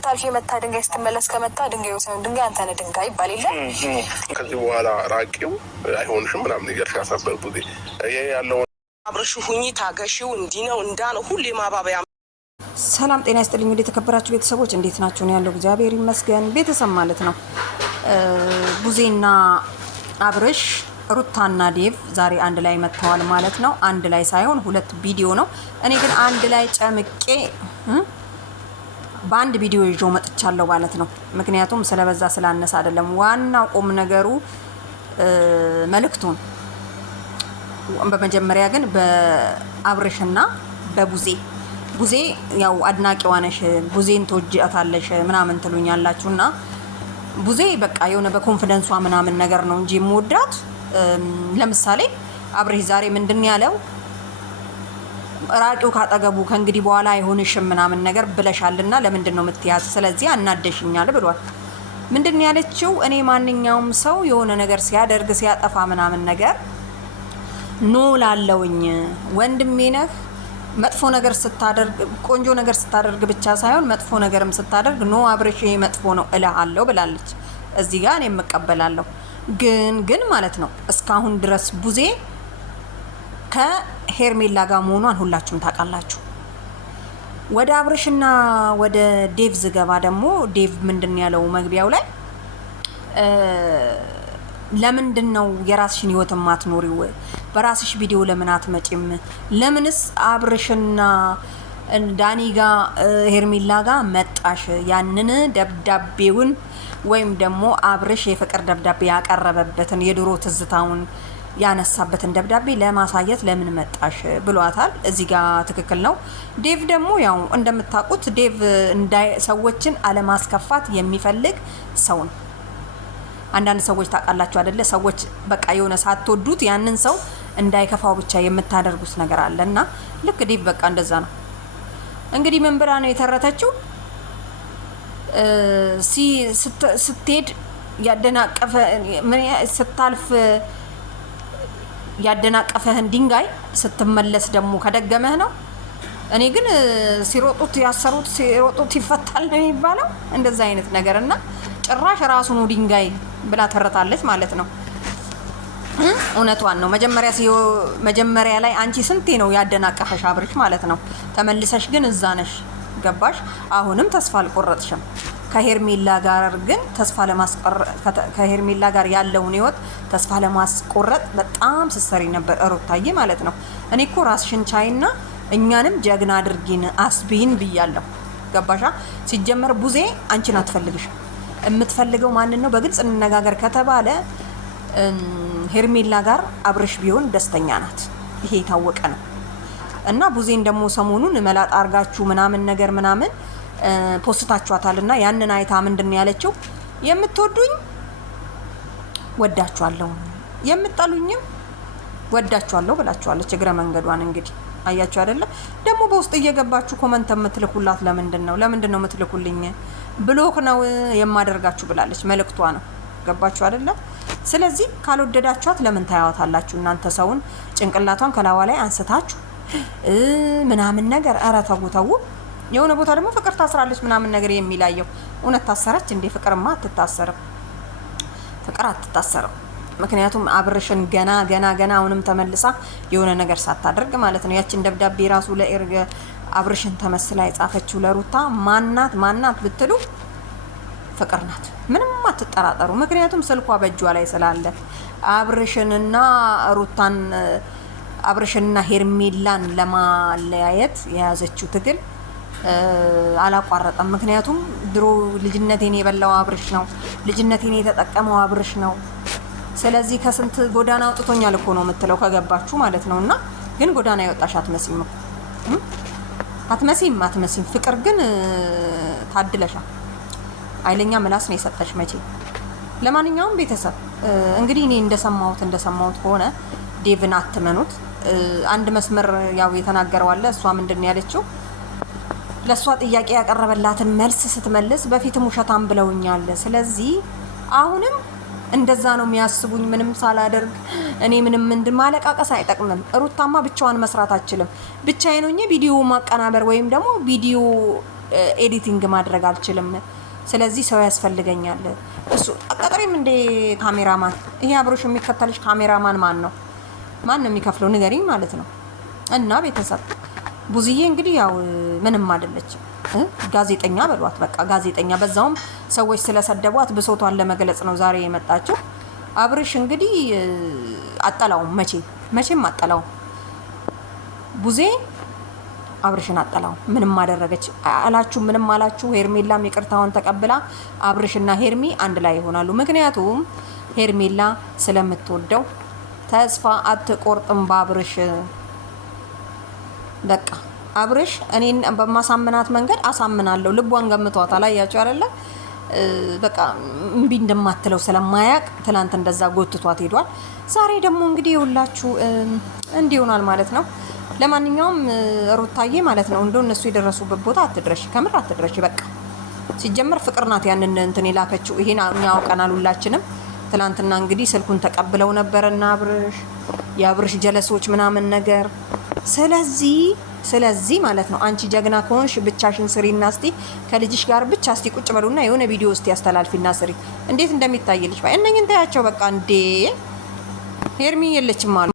ስታልፍ የመታ ድንጋይ ስትመለስ ከመታ ድንጋይ ወሰን ድንጋይ አንተ ነህ ድንጋይ ይባል የለ። ከዚህ በኋላ ራቂው አይሆንሽም ምናምን ነገር ያሳበር ቡዜ ይሄ ያለው አብረሹ ሁኚ ታገሺው እንዲህ ነው እንዳ ነው ሁሌ ማባበያ። ሰላም ጤና ይስጥልኝ። እንግዲህ የተከበራችሁ ቤተሰቦች እንዴት ናችሁ? ነው ያለው እግዚአብሔር ይመስገን። ቤተሰብ ማለት ነው ቡዜና አብርሽ ሩታና ዴቭ ዛሬ አንድ ላይ መጥተዋል ማለት ነው። አንድ ላይ ሳይሆን ሁለት ቪዲዮ ነው። እኔ ግን አንድ ላይ ጨምቄ በአንድ ቪዲዮ ይዞ መጥቻለሁ ማለት ነው። ምክንያቱም ስለበዛ ስላነሳ አይደለም። ዋናው ቁም ነገሩ መልእክቱን በመጀመሪያ ግን በአብርሽና ቡዜ ያው አድናቂዋ ነሽ፣ ቡዜን ተወጃታለሽ ምናምን ትሉኛላችሁና ቡዜ በቃ የሆነ በኮንፊደንሷ ምናምን ነገር ነው እንጂ የምወዳት። ለምሳሌ አብርሽ ዛሬ ምንድን ያለው ራቂው ካጠገቡ ከእንግዲህ በኋላ አይሆንሽም ምናምን ነገር ብለሻልና ለምንድን ነው የምትያዝ? ስለዚህ አናደሽኛል ብሏል። ምንድን ያለችው እኔ ማንኛውም ሰው የሆነ ነገር ሲያደርግ ሲያጠፋ ምናምን ነገር ኖ ላለውኝ ወንድሜ ነህ መጥፎ ነገር ስታደርግ ቆንጆ ነገር ስታደርግ ብቻ ሳይሆን መጥፎ ነገርም ስታደርግ ኖ አብርሽ መጥፎ ነው እልሃለሁ ብላለች። እዚህ ጋር እኔ እቀበላለሁ። ግን ማለት ነው እስካሁን ድረስ ቡዜ ከሄርሜላ ጋር መሆኗን ሁላችሁም ታውቃላችሁ። ወደ አብርሽና ወደ ዴቭ ዝገባ ደግሞ ዴቭ ምንድን ያለው መግቢያው ላይ ለምንድን ነው የራስሽን ህይወት ማትኖሪው? በራስሽ ቪዲዮ ለምን አትመጪም? ለምንስ አብርሽና ዳኒ ጋር ሄርሜላ ጋር መጣሽ? ያንን ደብዳቤውን ወይም ደግሞ አብርሽ የፍቅር ደብዳቤ ያቀረበበትን የድሮ ትዝታውን ያነሳበትን ደብዳቤ ለማሳየት ለምን መጣሽ ብሏታል። እዚህ ጋር ትክክል ነው። ዴቭ ደግሞ ያው እንደምታውቁት ዴቭ ሰዎችን አለማስከፋት የሚፈልግ ሰው ነው። አንዳንድ ሰዎች ታውቃላችሁ አይደለ? ሰዎች በቃ የሆነ ሳትወዱት ያንን ሰው እንዳይከፋው ብቻ የምታደርጉት ነገር አለና ልክ ዴቭ በቃ እንደዛ ነው። እንግዲህ ምን ብላ ነው የተረተችው? ስትሄድ ያደናቀፈ ስታልፍ ያደናቀፈህን ድንጋይ ስትመለስ ደግሞ ከደገመህ ነው። እኔ ግን ሲሮጡት ያሰሩት ሲሮጡት ይፈታል ነው የሚባለው። እንደዛ አይነት ነገርና ጭራሽ ራሱ ነው ድንጋይ ብላ ተረታለች ማለት ነው። እውነቷን ነው። መጀመሪያ ላይ አንቺ ስንቴ ነው ያደናቀፈሽ አብርሽ ማለት ነው። ተመልሰሽ ግን እዛ ነሽ። ገባሽ? አሁንም ተስፋ አልቆረጥሽም። ከሄርሜላ ጋር ግን ከሄርሜላ ጋር ያለውን ህይወት ተስፋ ለማስቆረጥ በጣም ስትሰሪ ነበር ሩታዬ ማለት ነው። እኔ እኮ ራስሽን ቻይና እኛንም ጀግና አድርጊን አስቢን ብያለሁ። ገባሻ? ሲጀመር ቡዜ አንቺን አትፈልግሽም። የምትፈልገው ማንን ነው? በግልጽ እንነጋገር ከተባለ ሄርሜላ ጋር አብርሽ ቢሆን ደስተኛ ናት። ይሄ የታወቀ ነው። እና ቡዜን ደግሞ ሰሞኑን መላጣ አርጋችሁ ምናምን ነገር ምናምን ፖስታችኋታልና ያንን አይታ ምንድን ያለችው የምትወዱኝ ወዳችኋለሁ፣ የምትጠሉኝም ወዳችኋለሁ ብላችኋለች። እግረ መንገዷን እንግዲህ አያችሁ አይደለ? ደግሞ በውስጥ እየገባችሁ ኮመንት የምትልኩላት ለምንድን ነው የምትልኩልኝ? ብሎክ ነው የማደርጋችሁ ብላለች። መልእክቷ ነው። ገባችሁ አይደለ? ስለዚህ ካልወደዳችኋት ለምን ታያዋታላችሁ? እናንተ ሰውን ጭንቅላቷን ከላዋ ላይ አንስታችሁ ምናምን ነገር። ኧረ ተው። የሆነ ቦታ ደግሞ ፍቅር ታስራለች ምናምን ነገር የሚላየው እውነት ታሰረች እንዴ? ፍቅርማ አትታሰርም። ፍቅር አትታሰርም። ምክንያቱም አብርሽን ገና አሁንም ተመልሳ የሆነ ነገር ሳታደርግ ማለት ነው። ያችን ደብዳቤ ራሱ አብርሽን ተመስላ የጻፈችው ለሩታ ማናት ብትሉ ፍቅር ናት። ምንም አትጠራጠሩ። ምክንያቱም ስልኳ በእጇ ላይ ስላለ አብርሽንና ሄርሜላን ለማለያየት የያዘችው ትግል አላቋረጠም። ምክንያቱም ድሮ ልጅነቴን የበላው አብርሽ ነው፣ ልጅነቴን የተጠቀመው አብርሽ ነው። ስለዚህ ከስንት ጎዳና አውጥቶኛል እኮ ነው የምትለው ከገባችሁ ማለት ነው። እና ግን ጎዳና የወጣሽ አትመሲም እኮ አትመሲም። ፍቅር ግን ታድለሻል። ኃይለኛ ምላስ ነው የሰጠሽ መቼ። ለማንኛውም ቤተሰብ እንግዲህ እኔ እንደሰማሁት ከሆነ ዴቭን አትመኑት። አንድ መስመር ያው የተናገረው አለ። እሷ ምንድን ያለችው ለእሷ ጥያቄ ያቀረበላትን መልስ ስትመልስ በፊትም ውሸታም ብለውኛል። ስለዚህ አሁንም እንደዛ ነው የሚያስቡኝ። ምንም ሳላደርግ እኔ ምንም ማለቃቀስ አይጠቅምም። ሩታማ ብቻዋን መስራት አትችልም። ብቻዬን ሆኜ ቪዲዮ ማቀናበር ወይም ደግሞ ቪዲዮ ኤዲቲንግ ማድረግ አልችልም። ስለዚህ ሰው ያስፈልገኛል። እሱ አቀጥሪም እንደ ካሜራማን። ይሄ አብሮሽ የሚከተልሽ ካሜራማን ማን ነው? ማን ነው የሚከፍለው? ንገሪኝ ማለት ነው። እና ቤተሰብ ቡዝዬ እንግዲህ ያው ምንም አይደለችም። ጋዜጠኛ በሏት በቃ ጋዜጠኛ። በዛውም ሰዎች ስለሰደቧት ብሶቷን ለመግለጽ ነው ዛሬ የመጣችው። አብርሽ እንግዲህ አጠላውም መቼም አጠላውም። ቡዜ አብርሽን አጠላው። ምንም አደረገች አላችሁ ምንም አላችሁ፣ ሄርሜላም ይቅርታውን ተቀብላ አብርሽና ሄርሚ አንድ ላይ ይሆናሉ። ምክንያቱም ሄርሜላ ስለምትወደው ተስፋ አትቆርጥም በአብርሽ። በቃ አብርሽ እኔን በማሳምናት መንገድ አሳምናለሁ። ልቧን ገምቷታል። አያችሁ አይደለ? በቃ እምቢ እንደማትለው ስለማያቅ ትናንት እንደዛ ጎትቷት ሄዷል። ዛሬ ደግሞ እንግዲህ ይውላችሁ እንዲሆናል ማለት ነው። ለማንኛውም ሩታዬ ማለት ነው እንደው እነሱ የደረሱበት ቦታ አትድረሽ፣ ከምር አትድረሽ። በቃ ሲጀመር ፍቅር ናት ያንን እንትን የላከችው። ይሄን ያውቀናል ሁላችንም። ትናንትና እንግዲህ ስልኩን ተቀብለው ነበርና አብርሽ የአብርሽ ጀለሶች ምናምን ነገር። ስለዚህ ማለት ነው አንቺ ጀግና ከሆንሽ ብቻሽን ስሪና እስቲ ከልጅሽ ጋር ብቻ እስቲ ቁጭ በሉና የሆነ ቪዲዮ እስቲ ያስተላልፊና ስሪ። እንዴት እንደሚታይልሽ እነኝን ታያቸው። በቃ እንዴ ሄርሚ የለችም አሉ